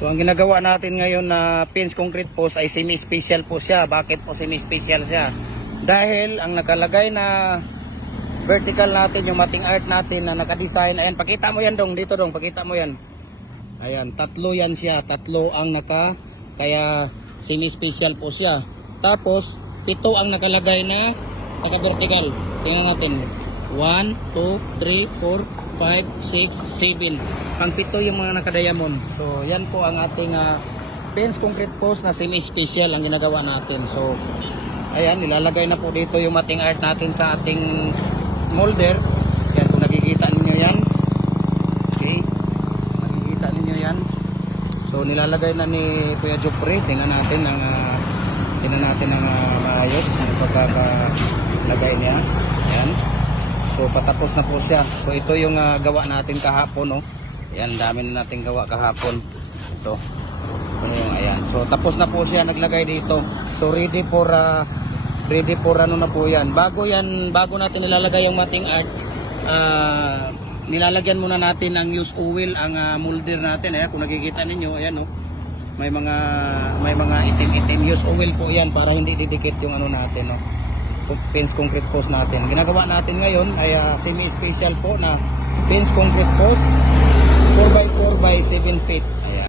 So ang ginagawa natin ngayon na fence concrete post ay semi-special po siya. Bakit po semi-special siya? Dahil ang nakalagay na vertical natin, yung mating art natin na nakadesign, ayan, pakita mo yan dong, dito dong, pakita mo yan. Ayan, tatlo yan siya, tatlo ang kaya semi-special po siya. Tapos, 7 ang nakalagay na naka-vertical. Tingnan natin. 1, 2, 3, 4, 5, 6, 7. Pang 7 yung mga naka-diamond. So, yan po ang ating fence concrete post na semi-special ang ginagawa natin. So, ayan, nilalagay na po dito yung mating art natin sa ating molder. Yan, kung nakikita ninyo yan. Okay. Nakikita ninyo yan. So, nilalagay na ni Kuya Jopre. Tingnan natin ang maayos ang pagkakalagay niya. Yan. So, patapos na po siya. So, ito yung gawa natin kahapon, no? Yan, dami na natin gawa kahapon. Ito. Ayan. So, tapos na po siya naglagay dito. So, ready for ano na po yan. Bago natin nilalagay yung mating art, nilalagyan muna natin ng used oil ang molder natin. Ayan, kung nakikita ninyo, ayan, no? May mga itim-itim used oil po yan para hindi didikit yung ano natin, no? Fence concrete post natin. Ginagawa natin ngayon ay semi-special po na fence concrete post 4x4 by 7 feet. Ayan.